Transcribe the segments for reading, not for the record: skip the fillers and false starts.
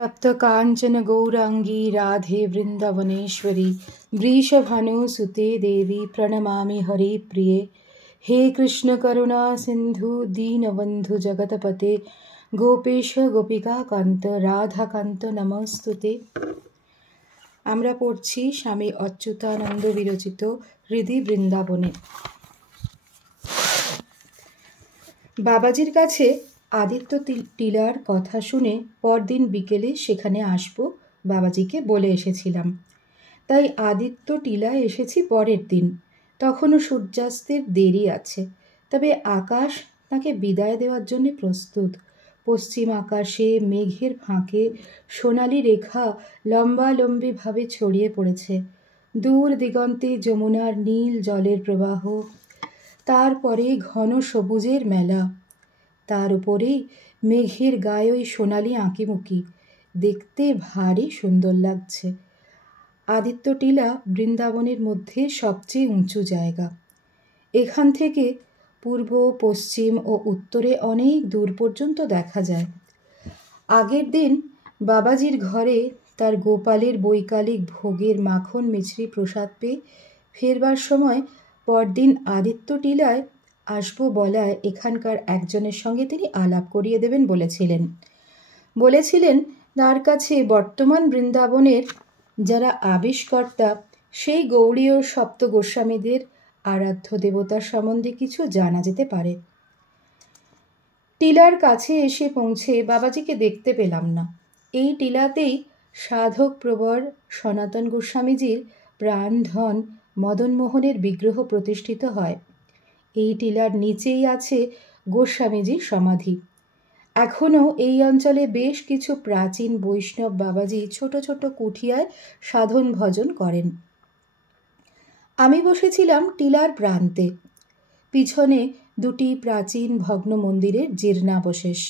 सप्तकाञ्चन गौराङ्गी राधे वृन्दावनेश्वरी वृषभानुसुते देवी प्रणमामि हरिप्रिये। हे कृष्ण करुणा सिन्धु दीनबन्धु जगतपते गोपेश गोपिकाकान्त রাধাকান্ত নমস্তুতে। আমরা পড়ছি স্বামী অচ্যুতানন্দ বিরচিত হৃদি বৃন্দাবনে। বাবাজির কাছে আদিত্য টিলার কথা শুনে পরদিন বিকেলে সেখানে আসব বাবাজিকে বলে এসেছিলাম। তাই আদিত্য টিলায় এসেছি পরের দিন। তখনও সূর্যাস্তের দেরি আছে, তবে আকাশ তাকে বিদায় দেওয়ার জন্য প্রস্তুত। পশ্চিম আকাশে মেঘের ফাঁকে সোনালি রেখা লম্বালম্বিভাবে ছড়িয়ে পড়েছে। দূর দিগন্তে যমুনার নীল জলের প্রবাহ, তারপরে ঘন সবুজের মেলা, তার উপরেই মেঘের গায়ে ওই সোনালি আঁকিমুকি, দেখতে ভারী সুন্দর লাগছে। আদিত্য টিলা বৃন্দাবনের মধ্যে সবচেয়ে উঁচু জায়গা। এখান থেকে পূর্ব, পশ্চিম ও উত্তরে অনেক দূর পর্যন্ত দেখা যায়। আগের দিন বাবাজির ঘরে তার গোপালের বৈকালিক ভোগের মাখন মিছরি প্রসাদ পেয়ে ফেরবার সময় পরদিন আদিত্য টিলায় আসবো বলায় এখানকার একজনের সঙ্গে তিনি আলাপ করিয়ে দেবেন বলেছিলেন তার কাছে বর্তমান বৃন্দাবনের যারা আবিষ্কর্তা সেই গৌড়ীয় সপ্ত গোস্বামীদের আরাধ্য দেবতার সম্বন্ধে কিছু জানা যেতে পারে। টিলার কাছে এসে পৌঁছে বাবাজিকে দেখতে পেলাম না। এই টিলাতেই সাধক প্রবর সনাতন গোস্বামীজির প্রাণধন মদনমোহনের বিগ্রহ প্রতিষ্ঠিত হয়। এই টিলার নিচেই আছে গোস্বামীজির সমাধি। এখনও এই অঞ্চলে বেশ কিছু প্রাচীন বৈষ্ণব বাবাজি ছোট ছোট কুঠিয়ায় সাধন ভজন করেন। আমি বসেছিলাম টিলার প্রান্তে। পিছনে দুটি প্রাচীন ভগ্ন মন্দিরের জীর্ণাবশেষ,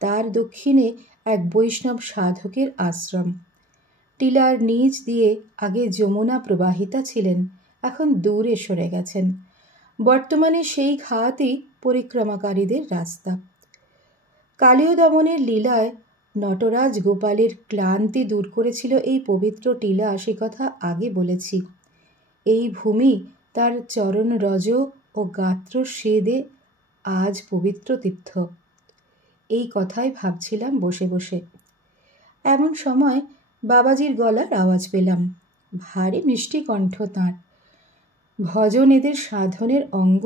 তার দক্ষিণে এক বৈষ্ণব সাধকের আশ্রম। টিলার নিচ দিয়ে আগে যমুনা প্রবাহিতা ছিলেন, এখন দূরে সরে গেছেন। বর্তমানে সেই ঘাটই পরিক্রমাকারীদের রাস্তা। কালীয় দমনের লীলায় নটরাজ গোপালের ক্লান্তি দূর করেছিল এই পবিত্র টিলা, সে কথা আগে বলেছি। এই ভূমি তার চরণ রজ ও গাত্র সেদে আজ পবিত্র তীর্থ। এই কথাই ভাবছিলাম বসে বসে। এমন সময় বাবাজির গলার আওয়াজ পেলাম। ভারী মিষ্টি কণ্ঠ তাঁর। ভজন এদের সাধনের অঙ্গ।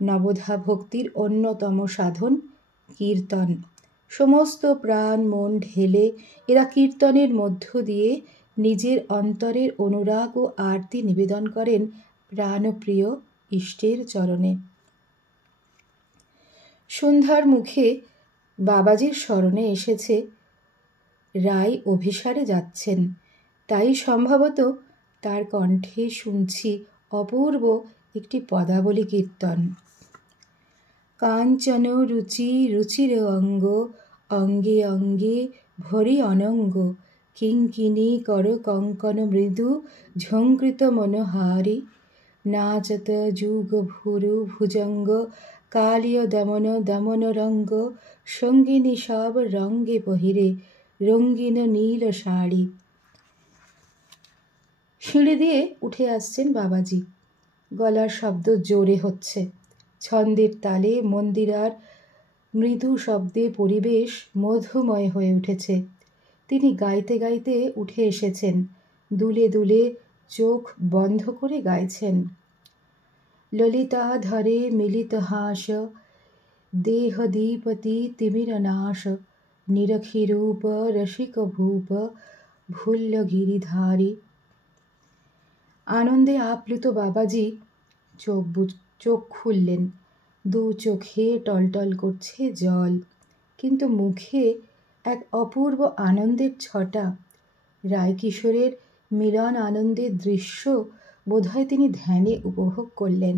নবধা ভক্তির অন্যতম সাধন কীর্তন। সমস্ত প্রাণ মন ঢেলে এরা কীর্তনের মধ্য দিয়ে নিজের অন্তরের অনুরাগ ও আরতি নিবেদন করেন প্রাণপ্রিয় ইষ্টের চরণে। সন্ধ্যার মুখে বাবাজির স্মরণে এসেছে রায় অভিসারে যাচ্ছেন, তাই সম্ভবত তার কণ্ঠে শুনছি অপূর্ব একটি পদাবলী কীর্তন। কাঞ্চন রুচি রুচির অঙ্গ, অঙ্গে অঙ্গে ভরি অনঙ্গ, কিঙ্কিণী কর কঙ্কণ মৃদু ঝঙ্কৃত মনোহারি, নাচত যুগ ভুরু ভুজঙ্গ, কালীয় দমন দমন রঙ্গ, সঙ্গিনী সব রঙ্গে পহিরে রঙ্গিন নীল শাড়ি। সিঁড়ি দিয়ে উঠে আসছেন বাবাজি। গলার শব্দ জোরে হচ্ছে। ছন্দের তালে মন্দিরার মৃদু শব্দে পরিবেশ মধুময় হয়ে উঠেছে। তিনি গাইতে গাইতে উঠে এসেছেন, দুলে দুলে চোখ বন্ধ করে গাইছেন। ললিতা ধরে মিলিত হাস, দেহ দীপতি তিমির নাশ, নিরখি রূপ রসিক ভূপ, ভুল্ল গিরিধারী। আনন্দে আপ্লুত বাবাজি চোখ খুললেন। দু চোখে টলটল করছে জল, কিন্তু মুখে এক অপূর্ব আনন্দের ছটা। রায়কিশোরের মিলন আনন্দের দৃশ্য বোধহয় তিনি ধ্যানে উপভোগ করলেন।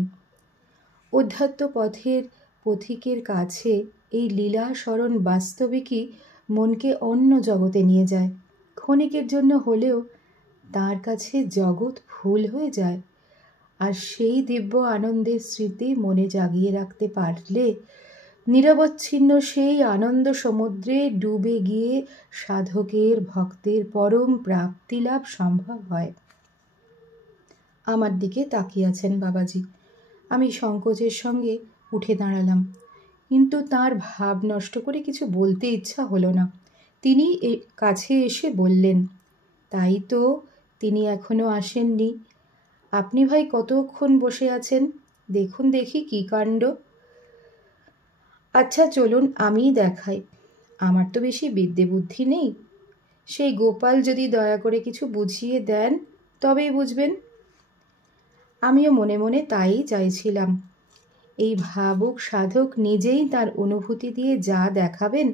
অধ্যাত্ম পথের পথিকের কাছে এই লীলা স্মরণ বাস্তবিকই মনকে অন্য জগতে নিয়ে যায়। ক্ষণিকের জন্য হলেও তার কাছে জগৎ ভুল হয়ে যায়। আর সেই দিব্য আনন্দের স্মৃতি মনে জাগিয়ে রাখতে পারলে নিরবচ্ছিন্ন সেই আনন্দ সমুদ্রে ডুবে গিয়ে সাধকের ভক্তের পরম প্রাপ্তিলাভ সম্ভব হয়। আমার দিকে তাকিয়ে আছেন বাবাজি। আমি সংকোচের সঙ্গে উঠে দাঁড়ালাম, কিন্তু তার ভাব নষ্ট করে কিছু বলতে ইচ্ছা হলো না। তিনি কাছে এসে বললেন, তাই তো, তিনি এখনো আসেননি। আপনি ভাই কতক্ষণ বসে আছেন? দেখুন দেখি কী কাণ্ড। আচ্ছা চলুন আমিই দেখাই, আমার তো বেশি বিদ্যে বুদ্ধি নেই। সেই গোপাল যদি দয়া করে কিছু বুঝিয়ে দেন তবেই বুঝবেন। আমিও মনে মনে তাই চাইছিলাম। এই ভাবুক সাধক নিজেই তার অনুভূতি দিয়ে যা দেখাবেন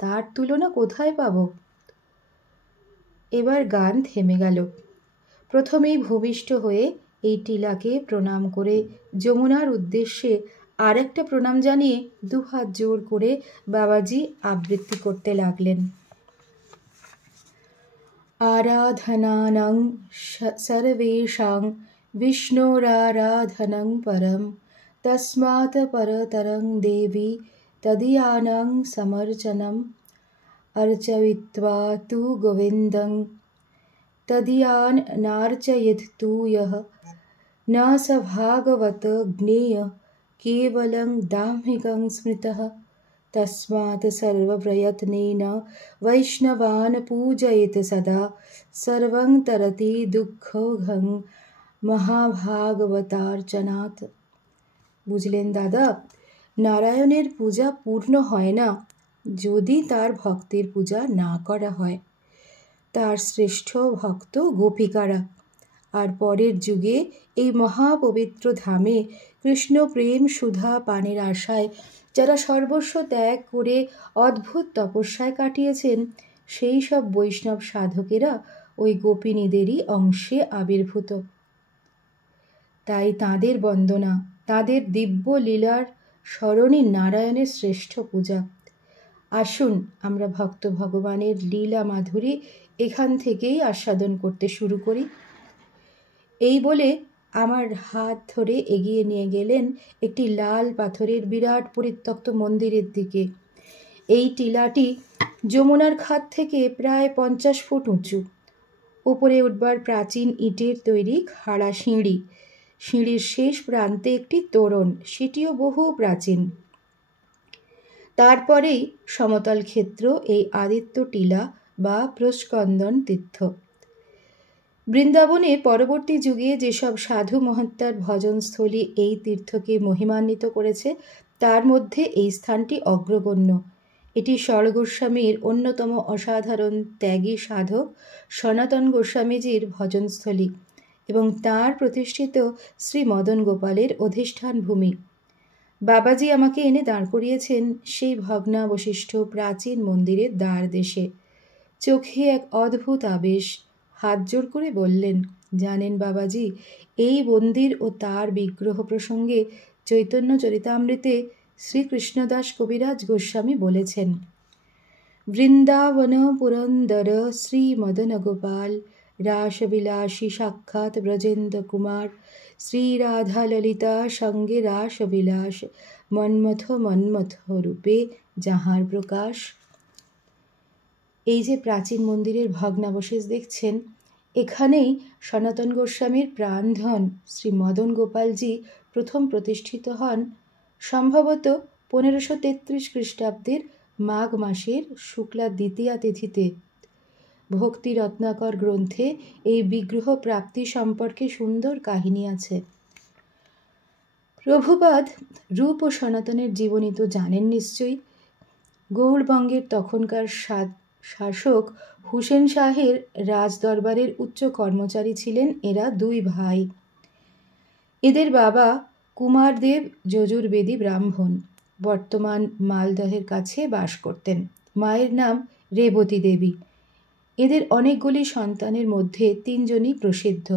তার তুলনা কোথায় পাব? এবার গান থেমে গেল। প্রথমেই ভূমিষ্ঠ হয়ে এই টিলাকে প্রণাম করে যমুনার উদ্দেশ্যে আর একটা প্রণাম জানিয়ে দুহাত জোর করে বাবাজি আবৃত্তি করতে লাগলেন। আরাধনানাং সর্বেষাং বিষ্ণোরারাধনং পরম তস্মাৎ পরতরং দেবী তদীয়ানাং সমর্চনম अर्चयित्वा तु गोविन्दं तदीयान् नार्चयेत् तु यः न स भागवत ज्ञेय केवलं दाम्भिकं स्मृतः तस्मात् सर्वप्रयत्नेन वैष्णवान् पूजयेत् सदा सर्वं तरति दुःखौघं মহাভাগবতার্চনাৎ। বুঝলেন দাদা, নারায়ণের পূজা পূর্ণ হয় না যদি তার ভক্তের পূজা না করা হয়। তার শ্রেষ্ঠ ভক্ত গোপিকারা। আর পরের যুগে এই মহাপবিত্র ধামে কৃষ্ণ প্রেম সুধা পানের আশায় যারা সর্বস্ব ত্যাগ করে অদ্ভুত তপস্যায় কাটিয়েছেন, সেই সব বৈষ্ণব সাধকেরা ওই গোপিনীদেরই অংশে আবির্ভূত। তাই তাঁদের বন্দনা, তাঁদের দিব্য লীলার স্মরণই নারায়ণের শ্রেষ্ঠ পূজা। আসুন আমরা ভক্ত ভগবানের লীলা মাধুরী এখান থেকেই আস্বাদন করতে শুরু করি। এই বলে আমার হাত ধরে এগিয়ে নিয়ে গেলেন একটি লাল পাথরের বিরাট পরিত্যক্ত মন্দিরের দিকে। এই টিলাটি যমুনার খাত থেকে প্রায় 50 ফুট উঁচু। উপরে উঠবার প্রাচীন ইটের তৈরি খাড়া সিঁড়ি। সিঁড়ির শেষ প্রান্তে একটি তোরণ, সেটিও বহু প্রাচীন। তারপরেই সমতল ক্ষেত্র, এই আদিত্য টিলা বা প্রস্কন্দন তীর্থ। বৃন্দাবনে পরবর্তী যুগে যেসব সাধু মহাত্মার ভজনস্থলী এই তীর্থকে মহিমান্বিত করেছে তার মধ্যে এই স্থানটি অগ্রগণ্য। এটি স্বর গোস্বামীর অন্যতম অসাধারণ ত্যাগী সাধক সনাতন গোস্বামীজির ভজনস্থলী এবং তাঁর প্রতিষ্ঠিত শ্রী মদন গোপালের অধিষ্ঠান ভূমি। বাবাজি আমাকে এনে দাঁড় করিয়েছেন সেই ভগ্নাবশিষ্ট প্রাচীন মন্দিরের দ্বার দেশে। চোখে এক অদ্ভুত আবেশ। হাত জোর করে বললেন, জানেন বাবাজি, এই মন্দির ও তার বিগ্রহ প্রসঙ্গে চৈতন্য চরিতামৃতে শ্রীকৃষ্ণদাস কবিরাজ গোস্বামী বলেছেন, বৃন্দাবন পুরন্দর শ্রী মদন গোপাল রাসবিলাসী সাক্ষাৎ ব্রজেন্দ্র কুমার শ্রী রাধা ললিতা সঙ্গে রাসবিলাস মন্মথ মন্মথ রূপে যাহার প্রকাশ। এই যে প্রাচীন মন্দিরের ভগ্নাবশেষ দেখছেন, এখানেই সনাতন গোস্বামীর প্রাণধন শ্রী মদন গোপালজি প্রথম প্রতিষ্ঠিত হন, সম্ভবত 1533 খ্রিস্টাব্দের মাঘ মাসের শুক্লা দ্বিতীয়া তিথিতে। ভক্তি রত্নাকর গ্রন্থে এই বিগ্রহ প্রাপ্তি সম্পর্কে সুন্দর কাহিনী আছে। প্রভুপাদ রূপ ও সনাতনের জীবনী তো জানেন নিশ্চয়ই। গৌড়বঙ্গের তখনকার শাসক হুসেন শাহের রাজদরবারের উচ্চ কর্মচারী ছিলেন এরা দুই ভাই। এদের বাবা কুমারদেব যজুর্বেদী ব্রাহ্মণ, বর্তমান মালদহের কাছে বাস করতেন। মায়ের নাম রেবতী দেবী। এদের অনেকগুলি সন্তানের মধ্যে 3 জনই প্রসিদ্ধ,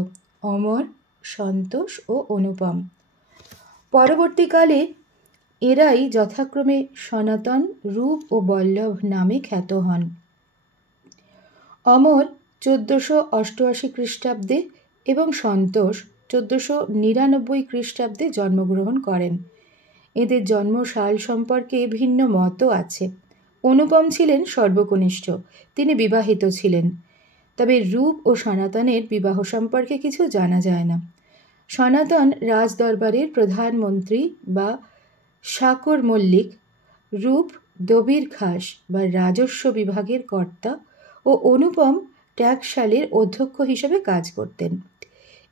অমর, সন্তোষ ও অনুপম। পরবর্তীকালে এরাই যথাক্রমে সনাতন, রূপ ও বল্লভ নামে খ্যাত হন। অমর 1488 খ্রিস্টাব্দে এবং সন্তোষ 1499 খ্রিস্টাব্দে জন্মগ্রহণ করেন। এদের জন্মসাল সম্পর্কে ভিন্ন মতও আছে। অনুপম ছিলেন সর্বকনিষ্ঠ, তিনি বিবাহিত ছিলেন, তবে রূপ ও সনাতনের বিবাহ সম্পর্কে কিছু জানা যায় না। সনাতন রাজদরবারের প্রধানমন্ত্রী বা শাকর মল্লিক, রূপ দবির খাস বা রাজস্ব বিভাগের কর্তা ও অনুপম ট্যাক্সশালের অধ্যক্ষ হিসেবে কাজ করতেন।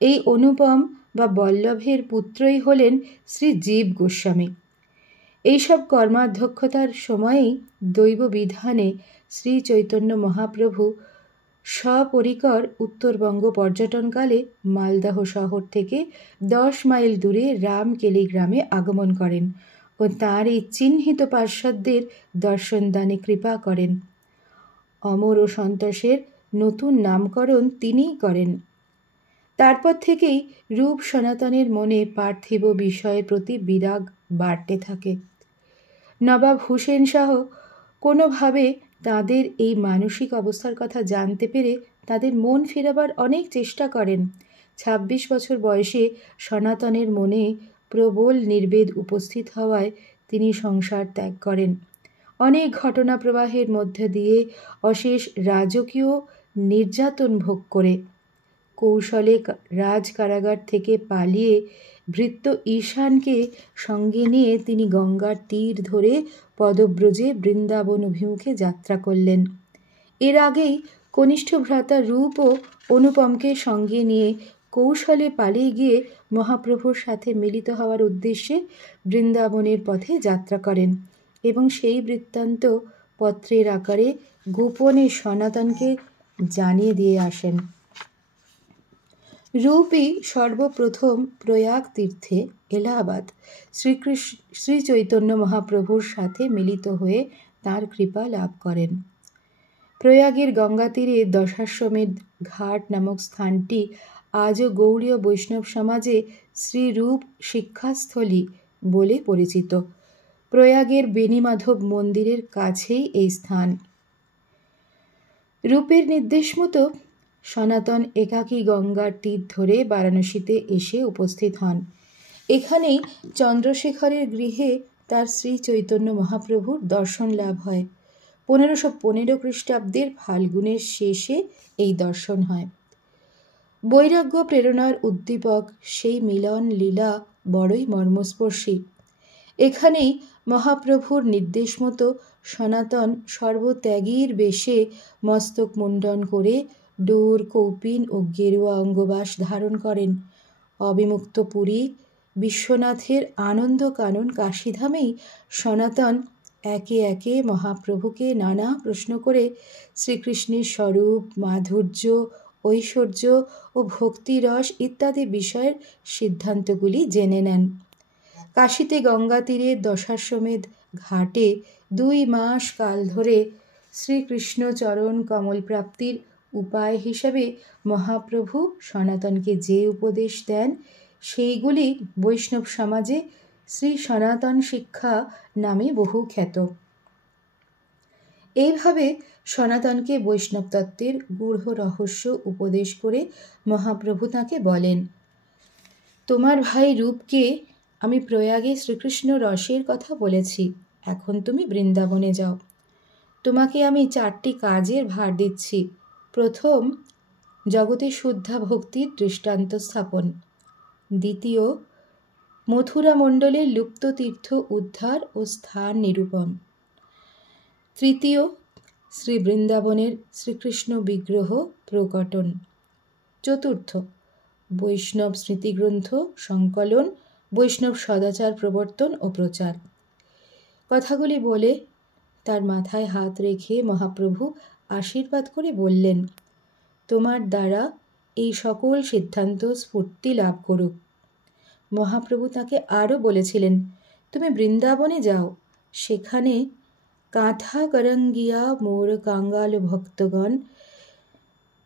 এই অনুপম বা বল্লভের পুত্রই হলেন শ্রী জীব গোস্বামী। এইসব কর্মাধ্যক্ষতার সময়েই দৈব বিধানে শ্রী চৈতন্য মহাপ্রভু সপরিকর উত্তরবঙ্গ পর্যটনকালে মালদহ শহর থেকে 10 মাইল দূরে রামকেলি গ্রামে আগমন করেন ও তাঁর এই চিহ্নিত পার্শ্বদের দর্শনদানে কৃপা করেন। অমর ও সন্তোষের নতুন নামকরণ তিনিই করেন। তারপর থেকেই রূপ সনাতনের মনে পার্থিব বিষয়ের প্রতি বিরাগ বাড়তে থাকে। নবাব হুসেন শাহ কোনোভাবে তাদের এই মানসিক অবস্থার কথা জানতে পেরে তাদের মন ফেরাবার অনেক চেষ্টা করেন। 26 বছর বয়সে সনাতনের মনে প্রবল নির্বেদ উপস্থিত হওয়ায় তিনি সংসার ত্যাগ করেন। অনেক ঘটনা প্রবাহের মধ্যে দিয়ে অশেষ রাজকীয় নির্যাতন ভোগ করে কৌশলে রাজ কারাগার থেকে পালিয়ে ভৃত্য ঈশানকে সঙ্গে নিয়ে তিনি গঙ্গার তীর ধরে পদব্রজে বৃন্দাবন অভিমুখে যাত্রা করলেন। এর আগেই কনিষ্ঠ ভ্রাতা রূপ ও অনুপমকে সঙ্গে নিয়ে কৌশলে পালিয়ে গিয়ে মহাপ্রভুর সাথে মিলিত হওয়ার উদ্দেশ্যে বৃন্দাবনের পথে যাত্রা করেন এবং সেই বৃত্তান্ত পত্রের আকারে গোপনে সনাতনকে জানিয়ে দিয়ে আসেন। রূপই সর্বপ্রথম প্রয়াগ তীর্থে এলাহাবাদ শ্রী চৈতন্য মহাপ্রভুর সাথে মিলিত হয়ে তাঁর কৃপা লাভ করেন। প্রয়াগের গঙ্গা তীরে দশাশ্বমেধ ঘাট নামক স্থানটি আজও গৌড়ীয় বৈষ্ণব সমাজে শ্রীরূপ শিক্ষাস্থলী বলে পরিচিত। প্রয়াগের বেণীমাধব মন্দিরের কাছেই এই স্থান। রূপের নির্দেশ মতো সনাতন একাকী গঙ্গার তীর ধরে বারাণসীতে এসে উপস্থিত হন। এখানেই চন্দ্রশেখরের গৃহে তার শ্রী চৈতন্য মহাপ্রভুর দর্শন লাভ হয়। 1515 খ্রিস্টাব্দের ফাল্গুনের শেষে এই দর্শন হয়। বৈরাগ্য প্রেরণার উদ্দীপক সেই মিলন লীলা বড়ই মর্মস্পর্শী। এখানেই মহাপ্রভুর নির্দেশ মতো সনাতন সর্বত্যাগীর বেশে মস্তক মুণ্ডন করে ডোর, কৌপিন ও গেরুয়া অঙ্গবাস ধারণ করেন। অবিমুক্ত পুরী, বিশ্বনাথের আনন্দ কানন কাশীধামেই সনাতন একে একে মহাপ্রভুকে নানা প্রশ্ন করে শ্রীকৃষ্ণের স্বরূপ, মাধুর্য, ঐশ্বর্য ও ভক্তিরস ইত্যাদি বিষয়ের সিদ্ধান্তগুলি জেনে নেন। কাশীতে গঙ্গা তীরে দশাশ্বমেধ ঘাটে 2 মাস কাল ধরে শ্রীকৃষ্ণ চরণ কমল প্রাপ্তির উপায় হিসেবে মহাপ্রভু সনাতনকে যে উপদেশ দেন সেইগুলি বৈষ্ণব সমাজে শ্রী সনাতন শিক্ষা নামে বহু খ্যাত। এইভাবে সনাতনকে বৈষ্ণব তত্ত্বের গূঢ় রহস্য উপদেশ করে মহাপ্রভু তাঁকে বলেন, তোমার ভাই রূপকে আমি প্রয়াগে শ্রীকৃষ্ণ রসের কথা বলেছি, এখন তুমি বৃন্দাবনে যাও। তোমাকে আমি 4টি কাজের ভার দিচ্ছি। প্রথম, জগতে শুদ্ধা ভক্তির দৃষ্টান্ত স্থাপন। দ্বিতীয়, মথুরা মণ্ডলের লুপ্ত তীর্থ উদ্ধার ও স্থান নিরূপণ। তৃতীয়, শ্রী বৃন্দাবনের শ্রীকৃষ্ণ বিগ্রহ প্রকটন। চতুর্থ, বৈষ্ণব স্মৃতিগ্রন্থ সংকলন, বৈষ্ণব সদাচার প্রবর্তন ও প্রচার। কথাগুলি বলে তার মাথায় হাত রেখে মহাপ্রভু আশীর্বাদ করে বললেন, তোমার দ্বারা এই সকল সিদ্ধান্ত স্ফূর্তি লাভ করুক। মহাপ্রভু তাকে আরও বলেছিলেন, তুমি বৃন্দাবনে যাও, সেখানে কাঁথা করঙ্গিয়া মোর কাঙ্গাল ভক্তগণ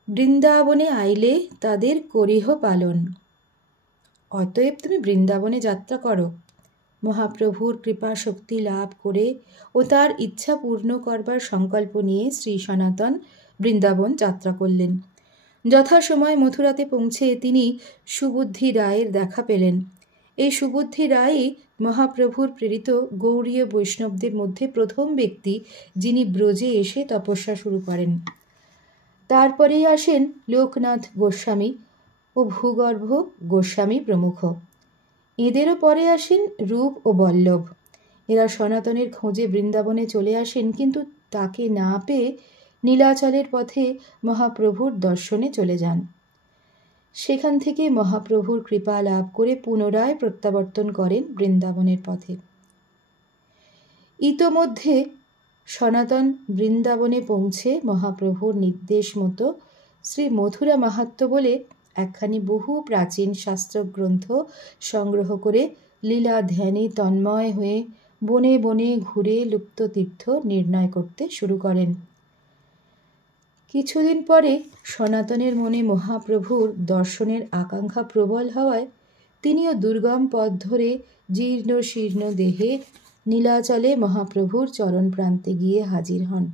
বৃন্দাবনে আইলে তাদের করিহ পালন। অতএব তুমি বৃন্দাবনে যাত্রা করো। মহাপ্রভুর কৃপা শক্তি লাভ করে ও তার ইচ্ছা পূর্ণ করবার সংকল্প নিয়ে শ্রী সনাতন বৃন্দাবন যাত্রা করলেন। যথাসময় মথুরাতে পৌঁছে তিনি সুবুদ্ধি রায়ের দেখা পেলেন। এই সুবুদ্ধি রায়ই মহাপ্রভুর প্রেরিত গৌড়ীয় বৈষ্ণবদের মধ্যে প্রথম ব্যক্তি যিনি ব্রজে এসে তপস্যা শুরু করেন। তারপরেই আসেন লোকনাথ গোস্বামী ও ভূগর্ভ গোস্বামী প্রমুখ। এদেরও পরে আসেন রূপ ও বল্লভ। এরা সনাতনের খোঁজে বৃন্দাবনে চলে আসেন, কিন্তু তাকে না পেয়ে নীলাচলের পথে মহাপ্রভুর দর্শনে চলে যান। সেখান থেকে মহাপ্রভুর কৃপা লাভ করে পুনরায় প্রত্যাবর্তন করেন বৃন্দাবনের পথে। ইতোমধ্যে সনাতন বৃন্দাবনে পৌঁছে মহাপ্রভুর নির্দেশ মতো শ্রী মথুরা মাহাত্ম্য বলে একখানি বহু প্রাচীন শাস্ত্রগ্রন্থ সংগ্রহ করে লীলা ধ্যানে তন্ময় হয়ে বনে বনে ঘুরে লুপ্ত তীর্থ নির্ণয় করতে শুরু করেন। কিছুদিন পরে সনাতনের মনে মহাপ্রভুর দর্শনের আকাঙ্ক্ষা প্রবল হওয়ায় তিনিও দুর্গম পথ ধরে জীর্ণ শীর্ণ দেহে নীলাচলে মহাপ্রভুর চরণ প্রান্তে গিয়ে হাজির হন।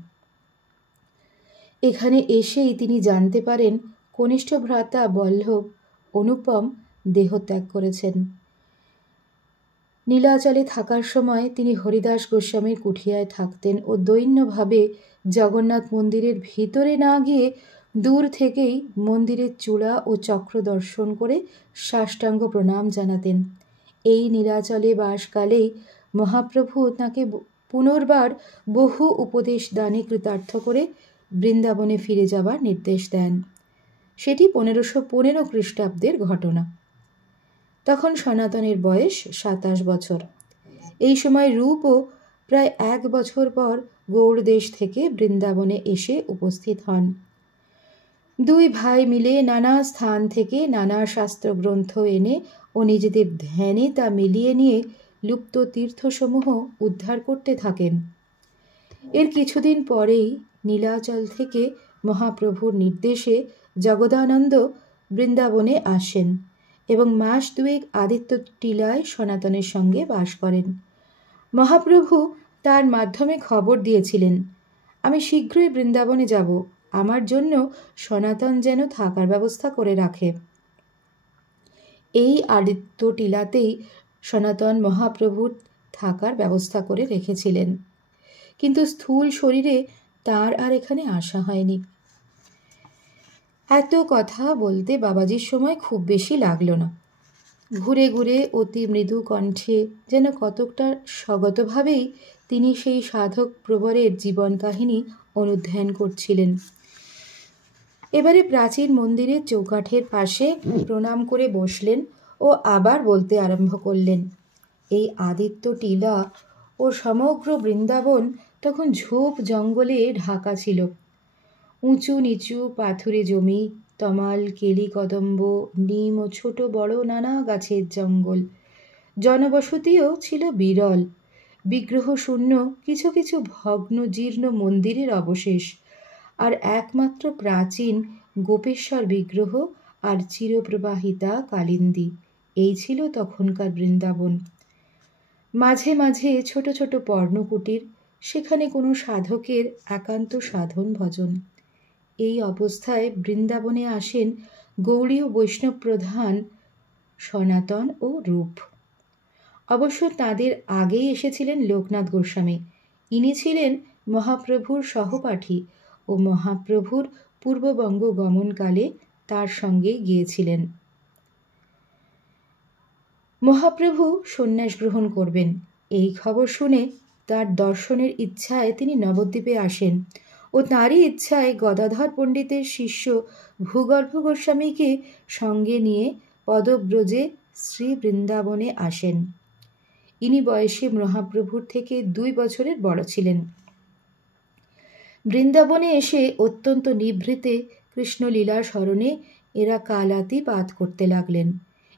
এখানে এসেই তিনি জানতে পারেন কনিষ্ঠ ভ্রাতা বল্লভ অনুপম দেহত্যাগ করেছেন। নীলাচলে থাকার সময় তিনি হরিদাস গোস্বামীর কুঠিয়ায় থাকতেন ও দৈন্যভাবে জগন্নাথ মন্দিরের ভিতরে না গিয়ে দূর থেকেই মন্দিরের চূড়া ও চক্র দর্শন করে সাষ্টাঙ্গ প্রণাম জানাতেন। এই নীলাচলে বাসকালেই মহাপ্রভু তাঁকে পুনর্বার বহু উপদেশ দানে কৃতার্থ করে বৃন্দাবনে ফিরে যাবার নির্দেশ দেন। সেটি 1515 খ্রিস্টাব্দের ঘটনা। তখন সনাতনের বয়স 27 বছর। এই সময় রূপও প্রায় 1 বছর পর গৌড় দেশ থেকে বৃন্দাবনে এসে উপস্থিত হন। দুই ভাই মিলে নানা স্থান থেকে নানা শাস্ত্রগ্রন্থ এনে ও নিজেদের ধ্যানে তা মিলিয়ে নিয়ে লুপ্ত তীর্থসমূহ উদ্ধার করতে থাকেন। এর কিছুদিন পরেই নীলাচল থেকে মহাপ্রভুর নির্দেশে জগদানন্দ বৃন্দাবনে আসেন এবং মাস দুয়েক আদিত্য টিলায় সনাতনের সঙ্গে বাস করেন। মহাপ্রভু তার মাধ্যমে খবর দিয়েছিলেন, আমি শীঘ্রই বৃন্দাবনে যাব, আমার জন্য সনাতন যেন থাকার ব্যবস্থা করে রাখে। এই আদিত্য টিলাতেই সনাতন মহাপ্রভুর থাকার ব্যবস্থা করে রেখেছিলেন, কিন্তু স্থূল শরীরে তার আর এখানে আসা হয়নি। এত কথা বলতে বাবাজির সময় খুব বেশি লাগলো না। ঘুরে ঘুরে অতি মৃদু কণ্ঠে যেন কতকটা স্বগতভাবেই তিনি সেই সাধক প্রবরের জীবন কাহিনী অনুধ্যান করছিলেন। এবারে প্রাচীন মন্দিরের চৌকাঠের পাশে প্রণাম করে বসলেন ও আবার বলতে আরম্ভ করলেন। এই আদিত্য টিলা ও সমগ্র বৃন্দাবন তখন ঝোপ জঙ্গলে ঢাকা ছিল। উঁচু নিচু পাথুরে জমি, তমাল কেলি কদম্ব, নিম ও ছোট বড় নানা গাছের জঙ্গল। জনবসতিও ছিল বিরল। বিগ্রহ শূন্য কিছু কিছু ভগ্ন জীর্ণ মন্দিরের অবশেষ, আর একমাত্র প্রাচীন গোপেশ্বর বিগ্রহ আর চিরপ্রবাহিতা কালিন্দী। এই ছিল তখনকার বৃন্দাবন। মাঝে মাঝে ছোট ছোট পর্ণকুটির, সেখানে কোনো সাধকের একান্ত সাধন ভজন। এই অবস্থায় বৃন্দাবনে আসেন গৌড়ীয় বৈষ্ণব প্রধান সনাতন ও রূপ। অবশ্য তাঁদের আগেই এসেছিলেন লোকনাথ গোস্বামী। ইনি ছিলেন মহাপ্রভুর সহপাঠী ও মহাপ্রভুর পূর্ববঙ্গ গমনকালে তার সঙ্গেই গিয়েছিলেন। মহাপ্রভু সন্ন্যাস গ্রহণ করবেন এই খবর শুনে তার দর্শনের ইচ্ছায় তিনি নবদ্বীপে আসেন ও তাঁরই ইচ্ছায় গদাধর পণ্ডিতের শিষ্য ভূগর্ভ গোস্বামীকে সঙ্গে নিয়ে পদব্রজে শ্রী বৃন্দাবনে আসেন। ইনি বয়সে মহাপ্রভুর থেকে 2 বছরের বড় ছিলেন। বৃন্দাবনে এসে অত্যন্ত নিভৃতে কৃষ্ণলীলা স্মরণে এরা কালাতিপাত করতে লাগলেন।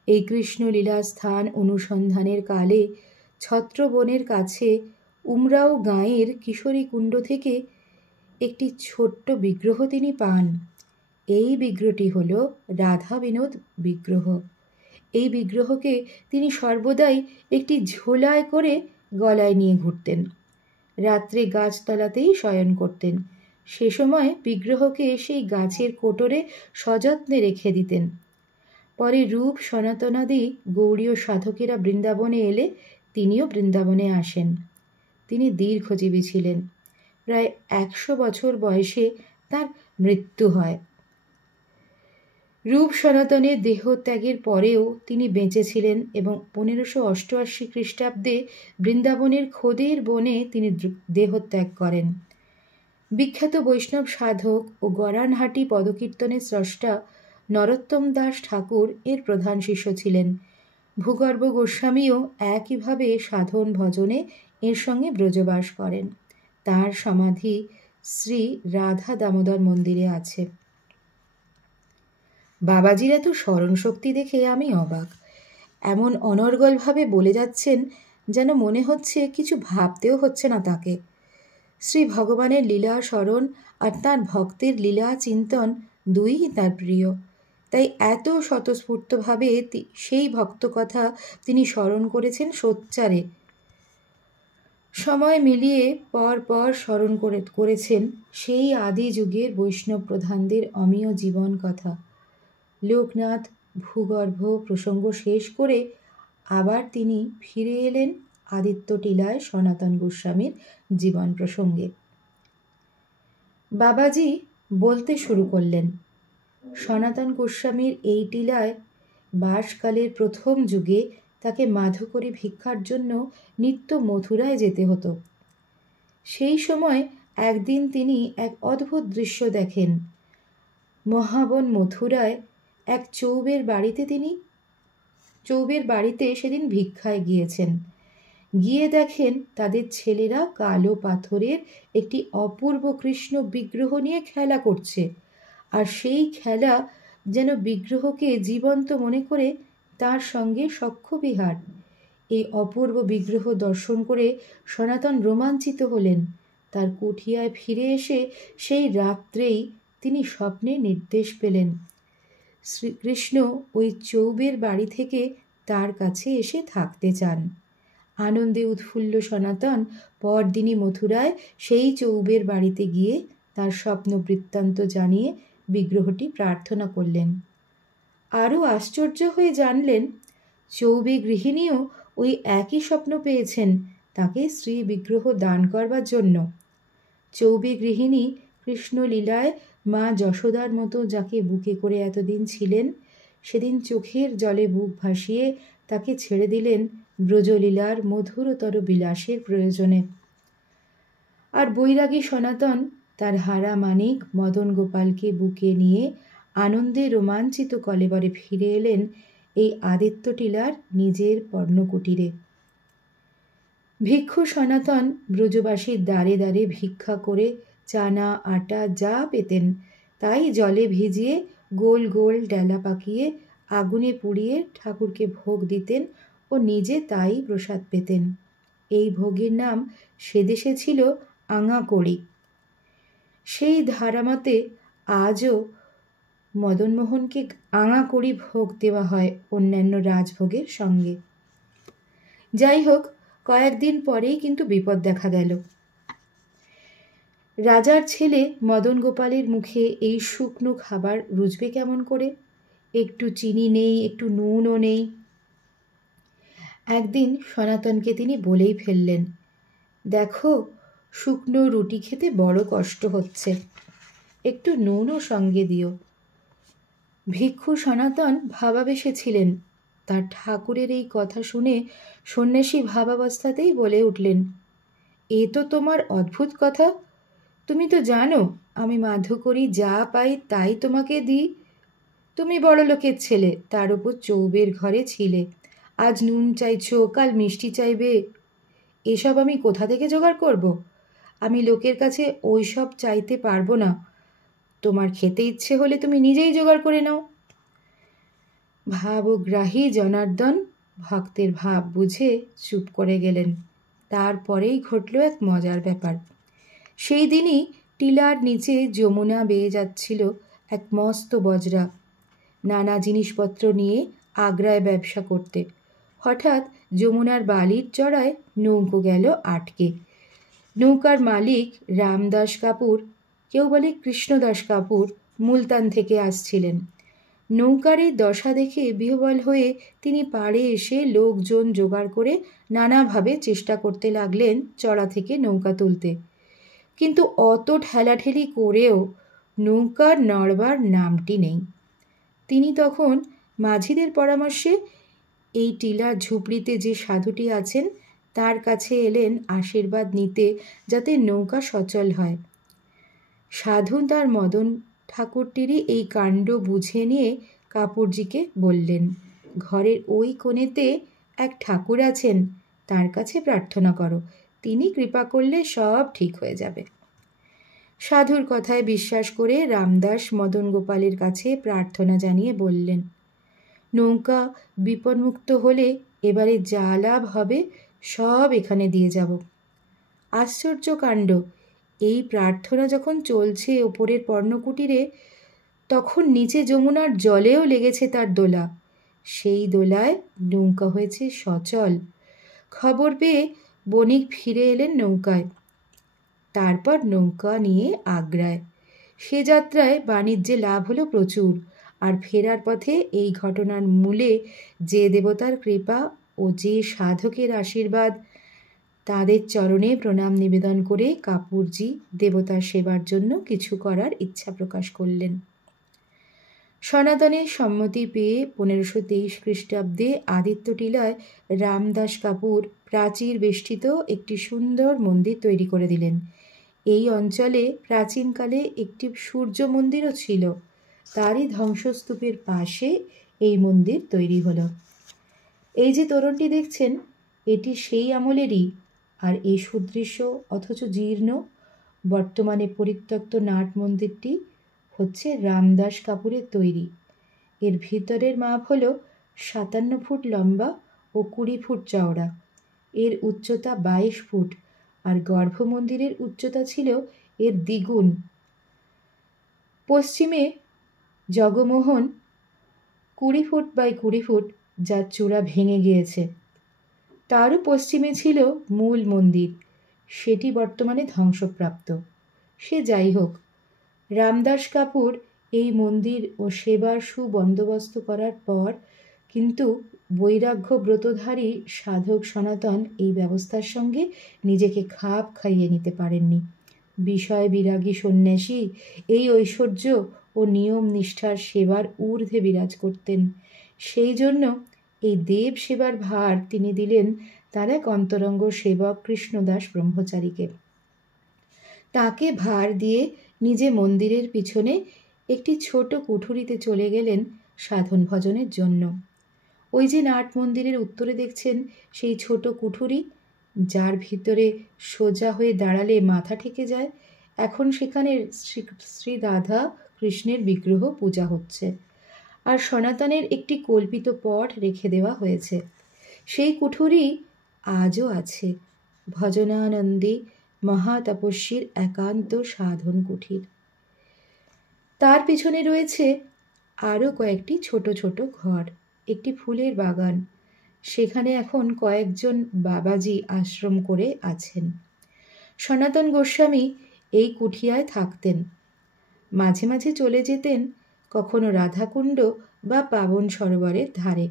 এই কৃষ্ণলীলা স্থান অনুসন্ধানের কালে ছত্রবনের কাছে উমরাও গাঁয়ের কিশোরী কুণ্ড থেকে একটি ছোট্ট বিগ্রহ তিনি পান। এই বিগ্রহটি হল রাধা বিনোদ বিগ্রহ। এই বিগ্রহকে তিনি সর্বদাই একটি ঝোলায় করে গলায় নিয়ে ঘুরতেন। রাত্রে গাছতলাতেই শয়ন করতেন। সে সময় বিগ্রহকে সেই গাছের কোটরে সযত্নে রেখে দিতেন। পরে রূপ সনাতনাদি গৌড়ীয় সাধকেরা বৃন্দাবনে এলে তিনিও বৃন্দাবনে আসেন। তিনি দীর্ঘজীবী ছিলেন। প্রায় 100 বছর বয়সে তার মৃত্যু হয়। রূপ সনাতনের দেহত্যাগের পরেও তিনি বেঁচেছিলেন এবং 1588 খ্রিস্টাব্দে বৃন্দাবনের খোদের বনে তিনি দেহত্যাগ করেন। বিখ্যাত বৈষ্ণব সাধক ও গরানহাটি পদকীর্তনের স্রষ্টা নরোত্তম দাস ঠাকুর এর প্রধান শিষ্য ছিলেন। ভূগর্ভ গোস্বামীও একইভাবে সাধন ভজনে এর সঙ্গে ব্রজবাস করেন। তার সমাধি শ্রী রাধা দামোদর মন্দিরে আছে। বাবাজির এত স্মরণশক্তি দেখে আমি অবাক। এমন অনর্গলভাবে বলে যাচ্ছেন যেন মনে হচ্ছে কিছু ভাবতেও হচ্ছে না তাকে। শ্রী ভগবানের লীলা স্মরণ আর তাঁর ভক্তের লীলা চিন্তন দুইই তার প্রিয়। তাই এত স্বতঃস্ফূর্তভাবে সেই ভক্ত কথা তিনি স্মরণ করেছেন সোচ্চারে। সময় মিলিয়ে পর পর স্মরণ করেছেন সেই আদি যুগের বৈষ্ণব প্রধানদের অমীয় জীবন কথা। লোকনাথ ভূগর্ভ প্রসঙ্গ শেষ করে আবার তিনি ফিরে এলেন আদিত্য টিলায় সনাতন গোস্বামীর জীবন প্রসঙ্গে। বাবাজি বলতে শুরু করলেন, সনাতন গোস্বামীর এই টিলায় বাসকালের প্রথম যুগে তাকে মাধুকরী ভিক্ষার জন্য নিত্য মথুরায় যেতে হতো। সেই সময় একদিন তিনি এক অদ্ভুত দৃশ্য দেখেন। মহাবন মথুরায় এক চৌবের বাড়িতে সেদিন ভিক্ষায় গিয়েছেন। গিয়ে দেখেন তাদের ছেলেরা কালো পাথরের একটি অপূর্ব কৃষ্ণ বিগ্রহ নিয়ে খেলা করছে, আর সেই খেলা যেন বিগ্রহকে জীবন্ত মনে করে তার সঙ্গে সখ্যবিহার। এই অপূর্ব বিগ্রহ দর্শন করে সনাতন রোমাঞ্চিত হলেন। তার কুঠিয়ায় ফিরে এসে সেই রাত্রেই তিনি স্বপ্নে নির্দেশ পেলেন শ্রীকৃষ্ণ ওই চৌবের বাড়ি থেকে তার কাছে এসে থাকতে চান। আনন্দে উৎফুল্ল সনাতন পরদিনই মথুরায় সেই চৌবের বাড়িতে গিয়ে তার স্বপ্ন বৃত্তান্ত জানিয়ে বিগ্রহটি প্রার্থনা করলেন। আরও আশ্চর্য হয়ে জানলেন চৌবে গৃহিণীও ওই একই স্বপ্ন পেয়েছেন তাকে শ্রী বিগ্রহ দান করবার জন্য। চৌবে গৃহিণী কৃষ্ণলীলায় মা যশোদার মতো যাকে বুকে করে এতদিন ছিলেন, সেদিন চোখের জলে বুক ভাসিয়ে তাকে ছেড়ে দিলেন ব্রজলীলার মধুরতর বিলাসের প্রয়োজনে। আর বৈরাগী সনাতন তার হারা মানিক মদন গোপালকে বুকে নিয়ে আনন্দে রোমাঞ্চিত কলেবরে ফিরে এলেন এই আদিত্য টিলার নিজের পর্ণকুটিরে। ভিক্ষু সনাতন ব্রজবাসীর দ্বারে দ্বারে ভিক্ষা করে চানা আটা যা পেতেন তাই জলে ভিজিয়ে গোল গোল ডেলা পাকিয়ে আগুনে পুড়িয়ে ঠাকুরকে ভোগ দিতেন ও নিজে তাই প্রসাদ পেতেন। এই ভোগের নাম সেদেশে ছিল আঙাকড়ি। সেই ধারামতে আজও মদনমোহনকে আঙাকড়ি ভোগ দেওয়া হয় অন্যান্য রাজভোগের সঙ্গে। যাই হোক, কয়েকদিন পরেই কিন্তু বিপদ দেখা গেল। রাজার ছেলে মদন গোপালের মুখে এই শুকনো খাবার রুজবে কেমন করে? একটু চিনি নেই, একটু নুনও নেই। একদিন সনাতনকে তিনি বলেই ফেললেন, দেখো শুকনো রুটি খেতে বড় কষ্ট হচ্ছে, একটু নুনও সঙ্গে দিও। ভিক্ষু সনাতন ভাবাবেশে ছিলেন। তার ঠাকুরের এই কথা শুনে সন্ন্যাসী ভাবাবস্থাতেই বলে উঠলেন, এ তো তোমার অদ্ভুত কথা। তুমি তো জানো আমি মাধুকরী যা পাই তাই তোমাকে দিই। তুমি বড় লোকের ছেলে, তার উপর চৌবের ঘরে ছিলে, আজ নুন চাইছো, কাল মিষ্টি চাইবে। এসব আমি কোথা থেকে জোগাড় করব? আমি লোকের কাছে ওই সব চাইতে পারবো না। তোমার খেতে ইচ্ছে হলে তুমি নিজেই জোগাড় করে নাও। ভাবগ্রাহী জনার্দন ভক্তের ভাব বুঝে চুপ করে গেলেন। তারপরেই ঘটল এক মজার ব্যাপার। সেই দিনই টিলার নিচে যমুনা বেয়ে যাচ্ছিল এক মস্ত বজরা, নানা জিনিসপত্র নিয়ে আগ্রায় ব্যবসা করতে। হঠাৎ যমুনার বালির চড়ায় নৌকো গেল আটকে। নৌকার মালিক রামদাস কাপুর, কেউ বলে কৃষ্ণদাস কাপুর, মুলতান থেকে আসছিলেন। নৌকার এই দশা দেখে বিহ্বল হয়ে তিনি পাড়ে এসে লোকজন জোগাড় করে নানাভাবে চেষ্টা করতে লাগলেন চড়া থেকে নৌকা তুলতে। কিন্তু অত ঠেলাঠেলি করেও নৌকার নড়বার নামটি নেই। তিনি তখন মাঝিদের পরামর্শে এই টিলার ঝুপড়িতে যে সাধুটি আছেন তার কাছে এলেন আশীর্বাদ নিতে, যাতে নৌকা সচল হয়। সাধু তার মদন ঠাকুরটিরই এই কাণ্ড বুঝে নিয়ে কাপুরজিকে বললেন, ঘরের ওই কোণেতে এক ঠাকুর আছেন, তার কাছে প্রার্থনা করো, তিনি কৃপা করলে সব ঠিক হয়ে যাবে। সাধুর কথায় বিশ্বাস করে রামদাস মদন গোপালের কাছে প্রার্থনা জানিয়ে বললেন, নৌকা বিপন্মুক্ত হলে এবারে যা লাভ হবে সব এখানে দিয়ে যাব। আশ্চর্য কাণ্ড! এই প্রার্থনা যখন চলছে ওপরের পর্ণকুটিরে, তখন নিচে যমুনার জলেও লেগেছে তার দোলা। সেই দোলায় নৌকা হয়েছে সচল। খবর পেয়ে বণিক ফিরে এলেন নৌকায়, তারপর নৌকা নিয়ে আগ্রায়। সে যাত্রায় বাণিজ্যে লাভ হলো প্রচুর। আর ফেরার পথে এই ঘটনার মূলে যে দেবতার কৃপা ও যে সাধকের আশীর্বাদ, তাদের চরণে প্রণাম নিবেদন করে কাপুরজি দেবতার সেবার জন্য কিছু করার ইচ্ছা প্রকাশ করলেন। সনাতনের সম্মতি পেয়ে 1523 খ্রিস্টাব্দে আদিত্য টিলায় রামদাস কাপুর প্রাচীর বেষ্টিত একটি সুন্দর মন্দির তৈরি করে দিলেন। এই অঞ্চলে প্রাচীনকালে একটি সূর্য মন্দিরও ছিল, তারই ধ্বংসস্তূপের পাশে এই মন্দির তৈরি হলো। এই যে তোরণটি দেখছেন, এটি সেই আমলেরই। আর এই সুদৃশ্য অথচ জীর্ণ বর্তমানে পরিত্যক্ত নাট মন্দিরটি হচ্ছে রামদাস কাপুরের তৈরি। এর ভিতরের মাপ হলো 57 ফুট লম্বা ও 20 ফুট চওড়া। এর উচ্চতা 22 ফুট, আর গর্ভমন্দিরের উচ্চতা ছিল এর দ্বিগুণ। পশ্চিমে জগমোহন 20 ফুট বাই 20 ফুট, যার চূড়া ভেঙে গিয়েছে। তারও পশ্চিমে ছিল মূল মন্দির, সেটি বর্তমানে ধ্বংসপ্রাপ্ত। সে যাই হোক, রামদাস কাপুর এই মন্দির ও সেবার সুবন্দোবস্ত করার পর কিন্তু বৈরাগ্য ব্রতধারী সাধক সনাতন এই ব্যবস্থার সঙ্গে নিজেকে খাপ খাইয়ে নিতে পারেননি। বিষয় বিরাগী সন্ন্যাসী এই ঐশ্বর্য ও নিয়ম নিষ্ঠার সেবার ঊর্ধ্বে বিরাজ করতেন। সেই জন্য এই দেব সেবার ভার তিনি দিলেন তার এক অন্তরঙ্গ সেবক কৃষ্ণদাস ব্রহ্মচারীকে। তাকে ভার দিয়ে নিজে মন্দিরের পিছনে একটি ছোট কুঠুরিতে চলে গেলেন সাধন ভজনের জন্য। ওই যে নাট মন্দিরের উত্তরে দেখছেন সেই ছোট কুঠুরি, যার ভিতরে সোজা হয়ে দাঁড়ালে মাথা ঠেকে যায়, এখন সেখানে শ্রী রাধা কৃষ্ণের বিগ্রহ পূজা হচ্ছে। আর সনাতনের একটি কল্পিত পট রেখে দেওয়া হয়েছে। সেই কুঠুরি আজও আছে, ভজনানন্দী মহাতপস্বীর একান্ত সাধন কুঠির। তার পিছনে রয়েছে আরও কয়েকটি ছোট ছোট ঘর, একটি ফুলের বাগান। সেখানে এখন কয়েকজন বাবাজি আশ্রম করে আছেন। সনাতন গোস্বামী এই কুঠিয়ায় থাকতেন। মাঝে মাঝে চলে যেতেন কখনো রাধাকুণ্ড বা পাবন সরোবরের ধারে।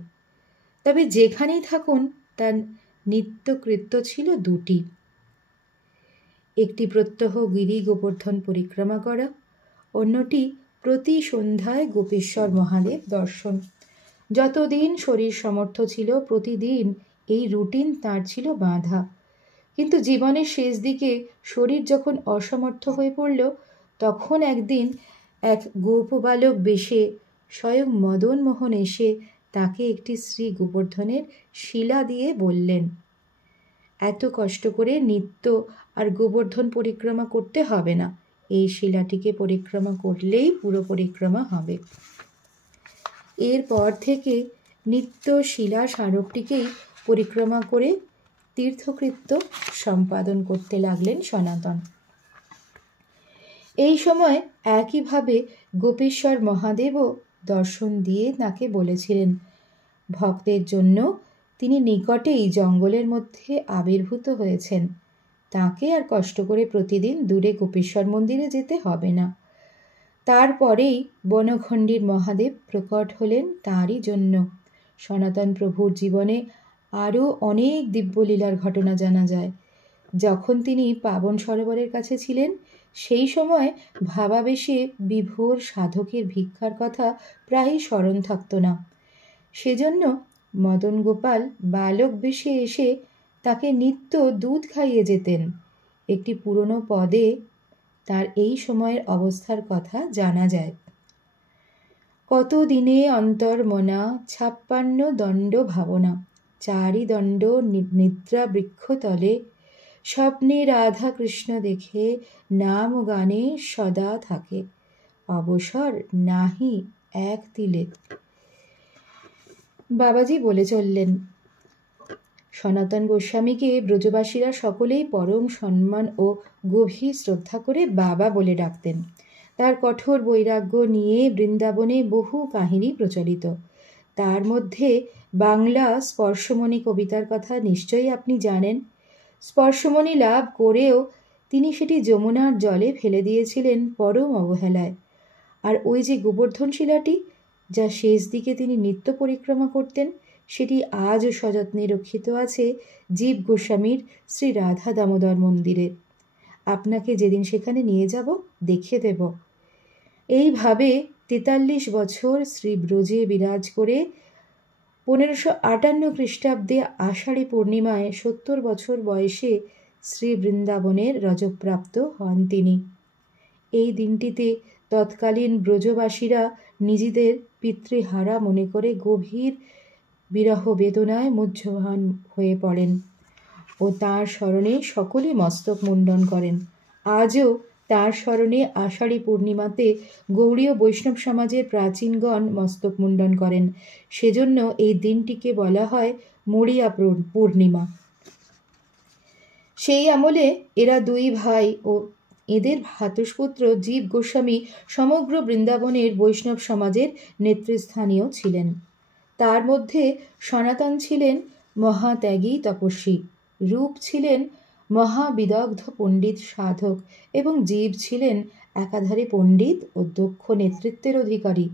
তবে যেখানেই থাকুন তার নিত্যকৃত্য ছিল দুটি, একটি প্রত্যহ গিরি গোবর্ধন পরিক্রমা করা, অন্যটি প্রতি সন্ধ্যায় গোপেশ্বর মহাদেব দর্শন। যতদিন শরীর সমর্থ ছিল প্রতিদিন এই রুটিন তার ছিল বাঁধা। কিন্তু জীবনের শেষ দিকে শরীর যখন অসমর্থ হয়ে পড়ল, তখন একদিন এক গোপবালক বেশে স্বয়ং মদন মোহন এসে তাকে একটি শ্রী গোবর্ধনের শিলা দিয়ে বললেন, এত কষ্ট করে নিত্য আর গোবর্ধন পরিক্রমা করতে হবে না, এই শিলাটিকে পরিক্রমা করলেই পুরো পরিক্রমা হবে। এরপর থেকে নিত্য শিলা স্মারকটিকেই পরিক্রমা করে তীর্থকৃত্য সম্পাদন করতে লাগলেন সনাতন। এই সময় একইভাবে গোপেশ্বর মহাদেবও দর্শন দিয়ে তাকে বলেছিলেন, ভক্তের জন্য তিনি নিকটেই জঙ্গলের মধ্যে আবির্ভূত হয়েছেন, তাকে আর কষ্ট করে প্রতিদিন দূরে গোপেশ্বর মন্দিরে যেতে হবে না। তারপরেই বনখণ্ডীর মহাদেব প্রকট হলেন তাঁরই জন্য। সনাতন প্রভুর জীবনে আরও অনেক দিব্যলীলার ঘটনা জানা যায়। যখন তিনি পাবন সরোবরের কাছে ছিলেন, সেই সময় ভাবাবেশে বিভোর সাধকের ভিক্ষার কথা প্রায়ই স্মরণ থাকত না। সেজন্য মদন গোপাল বালক বেশে এসে তাকে নিত্য দুধ খাইয়ে যেতেন। একটি পুরনো পদে তার এই সময়ের অবস্থার কথা জানা যায়। কত দিনে অন্তর্মনা 56 দণ্ড ভাবনা, চারি দণ্ড নিদ্রা বৃক্ষতলে, স্বপ্নে রাধা কৃষ্ণ দেখে নাম গানে সদা থাকে, অবসর নাহি এক তিলে। বাবাজি বলে চললেন, সনাতন গোস্বামীকে ব্রজবাসীরা সকলেই পরম সম্মান ও গভীর শ্রদ্ধা করে বাবা বলে ডাকতেন। তার কঠোর বৈরাগ্য নিয়ে বৃন্দাবনে বহু কাহিনী প্রচলিত। তার মধ্যে বাংলা স্পর্শমণি কবিতার কথা নিশ্চয়ই আপনি জানেন। স্পর্শমণি লাভ করেও তিনি সেটি যমুনার জলে ফেলে দিয়েছিলেন পরম অবহেলায়। আর ওই যে গোবর্ধন শিলাটি, যা শেষ দিকে তিনি নিত্য পরিক্রমা করতেন, সেটি আজও সযত্নে রক্ষিত আছে জীব গোস্বামীর শ্রী রাধা দামোদর মন্দিরে। আপনাকে যেদিন সেখানে নিয়ে যাব দেখিয়ে দেব। এইভাবে 43 বছর শ্রী ব্রজে বিরাজ করে 1558 খ্রিস্টাব্দে আষাঢ়ী পূর্ণিমায় 70 বছর বয়সে শ্রী বৃন্দাবনের রজপ্রাপ্ত হন তিনি। এই দিনটিতে তৎকালীন ব্রজবাসীরা নিজেদের পিতৃহারা মনে করে গভীর বিরহ বেদনায় মুহ্যমান হয়ে পড়েন ও তাঁর স্মরণে সকলে মস্তক মুণ্ডন করেন। আজও তাঁর স্মরণে আষাঢ়ী পূর্ণিমাতে গৌড়ীয় বৈষ্ণব সমাজের প্রাচীনগণ মস্তক মুণ্ডন করেন। সেজন্য এই দিনটিকে বলা হয় মরিয়া পূর্ণিমা। সেই আমলে এরা দুই ভাই ও এদের ভ্রাতুষ্পুত্র জীব গোস্বামী সমগ্র বৃন্দাবনের বৈষ্ণব সমাজের নেতৃস্থানীয় ছিলেন। তার মধ্যে সনাতন ছিলেন মহাত্যাগী তপস্বী, রূপ ছিলেন মহাবিদগ্ধ পণ্ডিত সাধক এবং জীব ছিলেন একাধারে পণ্ডিত ও দক্ষ নেতৃত্বের অধিকারী।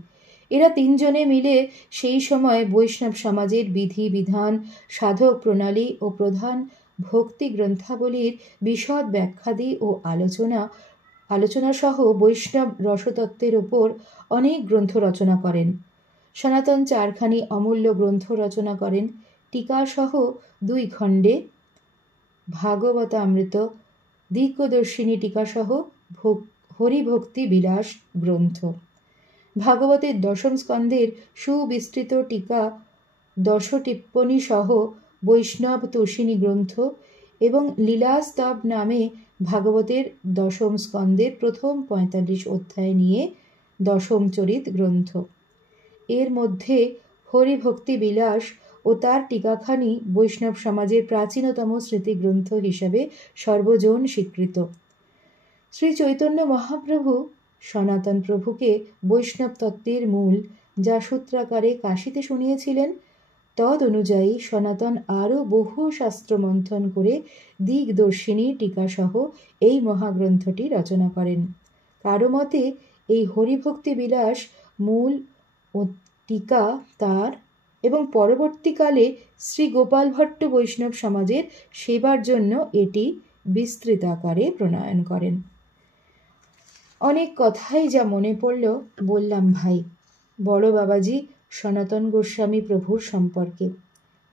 এরা তিনজনে মিলে সেই সময় বৈষ্ণব সমাজের বিধি বিধান, সাধক প্রণালী ও প্রধান ভক্তি গ্রন্থাবলীর বিশদ ব্যাখ্যাদি ও আলোচনা সহ বৈষ্ণব রসতত্ত্বের ওপর অনেক গ্রন্থ রচনা করেন। সনাতন 4খানি অমূল্য গ্রন্থ রচনা করেন, টিকাসহ 2 খণ্ডে ভাগবতামৃত, দিগ্দর্শিনী টিকাসহ হরিভক্তি বিলাস গ্রন্থ, ভাগবতের 10ম স্কন্ধের সুবিস্তৃত টিকা, 10 টিপ্পণী সহ বৈষ্ণব তোষিনী গ্রন্থ এবং লীলাস্তব নামে ভাগবতের 10ম স্কন্ধের প্রথম 45 অধ্যায় নিয়ে 10ম চরিত গ্রন্থ। এর মধ্যে হরিভক্তি বিলাস ও তার টিকাখানি বৈষ্ণব সমাজের প্রাচীনতম স্মৃতিগ্রন্থ হিসাবে সর্বজন স্বীকৃত। শ্রী চৈতন্য মহাপ্রভু সনাতন প্রভুকে বৈষ্ণব তত্ত্বের মূল যা সূত্রাকারে কাশীতে শুনিয়েছিলেন, তদ অনুযায়ী সনাতন আরও বহু শাস্ত্র মন্থন করে দিগ্দর্শিনী টিকাসহ এই মহাগ্রন্থটি রচনা করেন। কারো মতে এই হরিভক্তি বিলাস মূল ও টিকা তার, এবং পরবর্তীকালে শ্রী গোপাল ভট্ট বৈষ্ণব সমাজের সেবার জন্য এটি বিস্তৃত আকারে প্রণয়ন করেন। অনেক কথাই যা মনে পড়ল বললাম ভাই। বড় বাবাজি সনাতন গোস্বামী প্রভুর সম্পর্কে,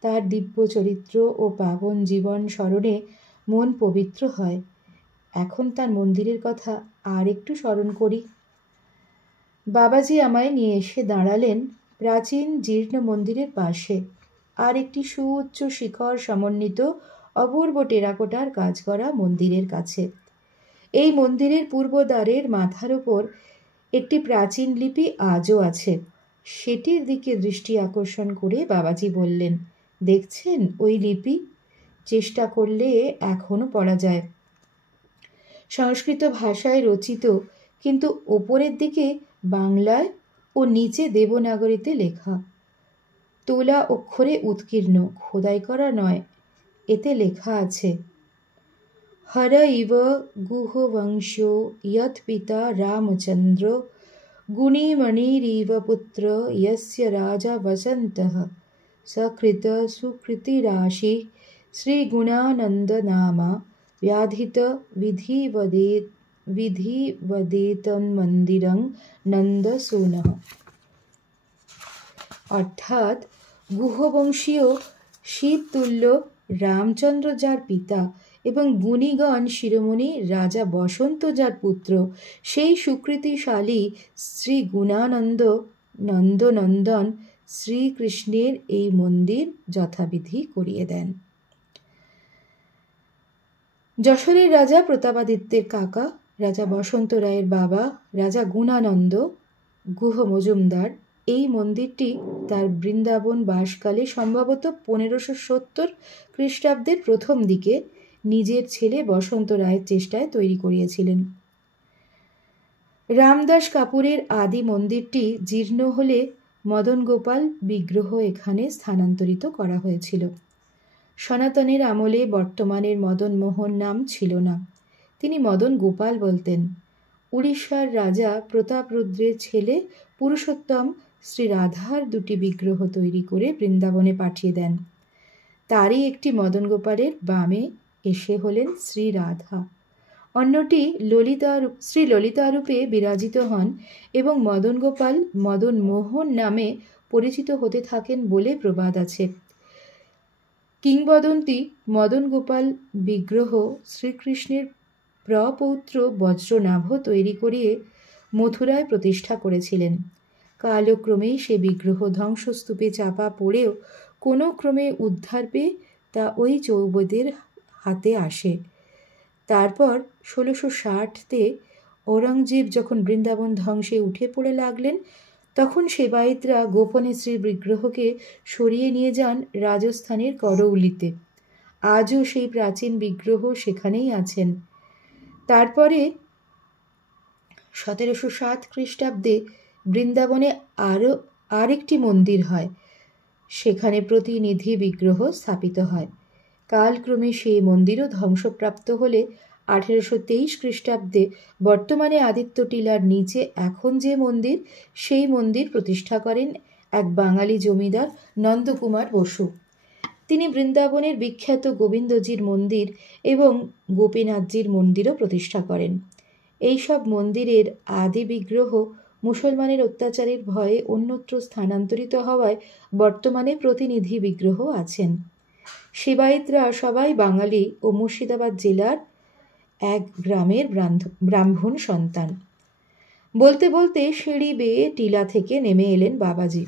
তার দিব্য চরিত্র ও পাবন জীবন স্মরণে মন পবিত্র হয়। এখন তার মন্দিরের কথা আর একটু স্মরণ করি। বাবাজি আমায় নিয়ে এসে দাঁড়ালেন প্রাচীন জীর্ণ মন্দিরের পাশে, আর একটি সুউচ্চ শিখর সমন্বিত অপূর্ব টেরাকোটার কাজ করা মন্দিরের কাছে। এই মন্দিরের পূর্বদ্বারের মাথার উপর একটি প্রাচীন লিপি আজও আছে। সেটির দিকে দৃষ্টি আকর্ষণ করে বাবাজি বললেন, দেখছেন ওই লিপি? চেষ্টা করলে এখনও পড়া যায়। সংস্কৃত ভাষায় রচিত, কিন্তু ওপরের দিকে বাংলায় ও নিচে দেবনাগরীতে লেখা। তোলা অক্ষরে উৎকীর্ণ, খোদাই করা নয়। এতে লেখা আছে, হর ইব গুহবংশো ইয়ৎ পিতা রামচন্দ্র गुणीमणिरिव पुत्र यस्य राजा वसन्तः सकृत सुकृतिराशि श्रीगुणानन्दनामा व्याधित विधिवदेतन्मन्दिरं नन्दसूनः। অর্থাৎ গুহবংশীয় শীততুল্য রামচন্দ্র যার পিতা এবং গুণীগণ শিরোমণি রাজা বসন্ত যার পুত্র, সেই সুকৃতিশালী শ্রী গুণানন্দ নন্দনন্দন শ্রীকৃষ্ণের এই মন্দির যথাবিধি করিয়ে দেন। যশোরের রাজা প্রতাপাদিত্যের কাকা রাজা বসন্ত রায়ের বাবা রাজা গুণানন্দ গুহ মজুমদার এই মন্দিরটি তার বৃন্দাবন বাসকালে সম্ভবত 1570 খ্রিস্টাব্দের প্রথম দিকে নিজের ছেলে বসন্ত রায়ের চেষ্টায় তৈরি করিয়েছিলেন। রামদাস কাপুরের আদি মন্দিরটি জীর্ণ হলে মদন গোপাল বিগ্রহ এখানে স্থানান্তরিত করা হয়েছিল। সনাতনের আমলে বর্তমানের মদন মোহন নাম ছিল না, তিনি মদন গোপাল বলতেন। উড়িষ্যার রাজা প্রতাপরুদ্রের ছেলে পুরুষোত্তম শ্রী রাধার দুটি বিগ্রহ তৈরি করে বৃন্দাবনে পাঠিয়ে দেন। তারই একটি মদন গোপালের বামে এসে হলেন শ্রী রাধা, অন্যটি শ্রী ললিতা রূপে বিরাজিত হন এবং মদন গোপাল মদন মোহন নামে পরিচিত হতে থাকেন বলে প্রবাদ আছে। কিংবদন্তি মদন গোপাল বিগ্রহ শ্রীকৃষ্ণের প্রপৌত্র বজ্রনাভ তৈরি করিয়ে মথুরায় প্রতিষ্ঠা করেছিলেন। কালক্রমে সে বিগ্রহ ধ্বংসস্তূপে চাপা পড়েও কোনো ক্রমে উদ্ধার পেয়ে তা ওই চৌবদের হাতে আসে। তারপর 1660-তে ঔরঙ্গজেব যখন বৃন্দাবন ধ্বংসে উঠে পড়ে লাগলেন, তখন সেবায়েতরা গোপনে শ্রীর বিগ্রহকে সরিয়ে নিয়ে যান রাজস্থানের করৌলিতে। আজও সেই প্রাচীন বিগ্রহ সেখানেই আছেন। তারপরে 1707 খ্রিস্টাব্দে বৃন্দাবনে আরেকটি মন্দির হয়, সেখানে প্রতিনিধি বিগ্রহ স্থাপিত হয়। কালক্রমে সেই মন্দিরও ধ্বংসপ্রাপ্ত হলে 1823 খ্রিস্টাব্দে বর্তমানে আদিত্য টিলার নিচে এখন যে মন্দির, সেই মন্দির প্রতিষ্ঠা করেন এক বাঙালি জমিদার নন্দকুমার বসু। তিনি বৃন্দাবনের বিখ্যাত গোবিন্দজির মন্দির এবং গোপীনাথজির মন্দিরও প্রতিষ্ঠা করেন। এইসব মন্দিরের আদি বিগ্রহ মুসলমানের অত্যাচারের ভয়ে অন্যত্র স্থানান্তরিত হওয়ায় বর্তমানে প্রতিনিধি বিগ্রহ আছেন। সেবায়েতরা সবাই বাঙালি ও মুর্শিদাবাদ জেলার এক গ্রামের ব্রাহ্মণ সন্তান। বলতে বলতে সিঁড়ি বেয়ে টিলা থেকে নেমে এলেন বাবাজি।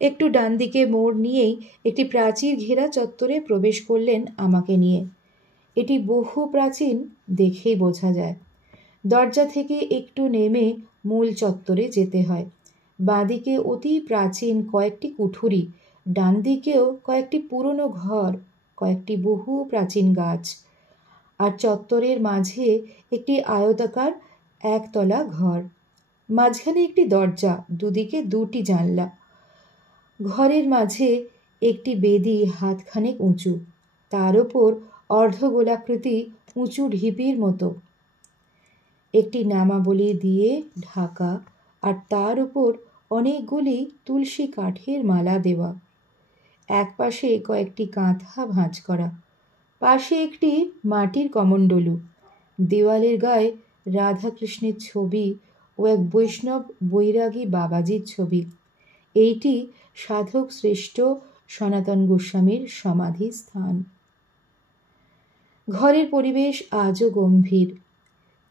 একটু ডান দিকে মোড় নিয়েই একটি প্রাচীর ঘেরা চত্বরে প্রবেশ করলেন আমাকে নিয়ে। এটি বহু প্রাচীন, দেখেই বোঝা যায়। দরজা থেকে একটু নেমে মূল চত্বরে যেতে হয়। বাঁদিকে অতি প্রাচীন কয়েকটি কুঠুরি, ডান দিকেও কয়েকটি পুরনো ঘর, কয়েকটি বহু প্রাচীন গাছ, আর চত্বরের মাঝে একটি আয়তাকার একতলা ঘর। মাঝখানে একটি দরজা, দুদিকে দুটি জানলা। ঘরের মাঝে একটি বেদি হাতখানেক উঁচু, তার ওপর অর্ধগোলাকৃতি উঁচু ঢিপির মতো একটি নামাবলী দিয়ে ঢাকা, আর তার উপর অনেকগুলি তুলসী কাঠের মালা দেওয়া। এক পাশে কয়েকটি কাঁথা ভাঁজ করা, পাশে একটি মাটির কমণ্ডলু, দেওয়ালের গায়ে রাধাকৃষ্ণের ছবি ও এক বৈষ্ণব বৈরাগী বাবাজির ছবি। এইটি সাধক শ্রেষ্ঠ সনাতন গোস্বামীর সমাধি স্থান। ঘরের পরিবেশ আজও গম্ভীর,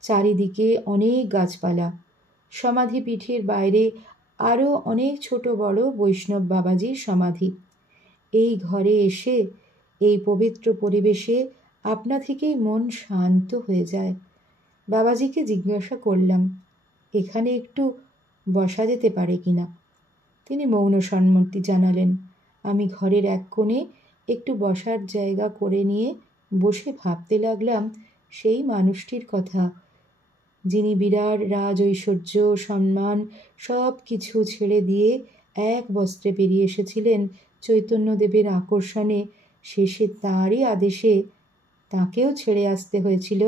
চারিদিকে অনেক গাছপালা। সমাধি পীঠের বাইরে আরও অনেক ছোট বড় বৈষ্ণব বাবাজির সমাধি। এই ঘরে এসে, এই পবিত্র পরিবেশে আপনা থেকেই মন শান্ত হয়ে যায়। বাবাজিকে জিজ্ঞাসা করলাম, এখানে একটু বসা যেতে পারে কিনা। তিনি মৌন সম্মতি জানালেন। আমি ঘরের এক কোণে একটু বসার জায়গা করে নিয়ে বসে ভাবতে লাগলাম সেই মানুষটির কথা, যিনি বিরাট রাজ ঐশ্বর্য সম্মান সব কিছু ছেড়ে দিয়ে এক বস্ত্রে বেরিয়ে এসেছিলেন চৈতন্যদেবের আকর্ষণে। শেষে তাঁরই আদেশে তাঁকেও ছেড়ে আসতে হয়েছিল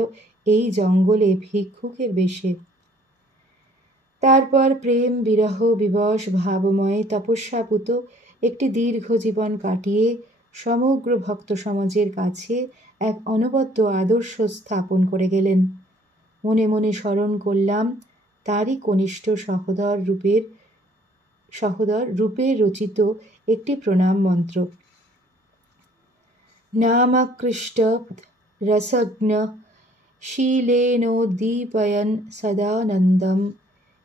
এই জঙ্গলে ভিক্ষুকের বেশে। তারপর প্রেম বিরহ বিবশ ভাবময় তপস্যাপুত একটি দীর্ঘ জীবন কাটিয়ে সমগ্র ভক্ত সমাজের কাছে এক অনবদ্য আদর্শ স্থাপন করে গেলেন। মনে মনে স্মরণ করলাম তারই কনিষ্ঠ সহোদর রূপে রচিত একটি প্রণাম মন্ত্র। নামাকৃষ্ট রসজ্ঞ शीलेनोद्दीपयन् सदानन्दं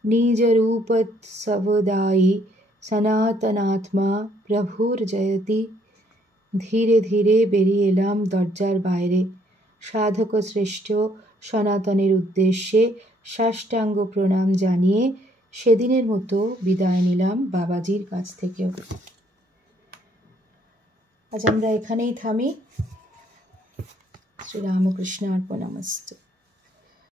निजरूपत्सवदायि সনাতনাত্মা প্রভুর্জয়তি। ধীরে ধীরে বেরিয়ে এলাম দরজার বাইরে। সাধক শ্রেষ্ঠ সনাতনের উদ্দেশ্যে সাষ্টাঙ্গ প্রণাম জানিয়ে সেদিনের মতো বিদায় নিলাম বাবাজির কাছ থেকেও। আজ আমরা এখানেই থামি। শ্রীরামকৃষ্ণ অর্পণমস্তু।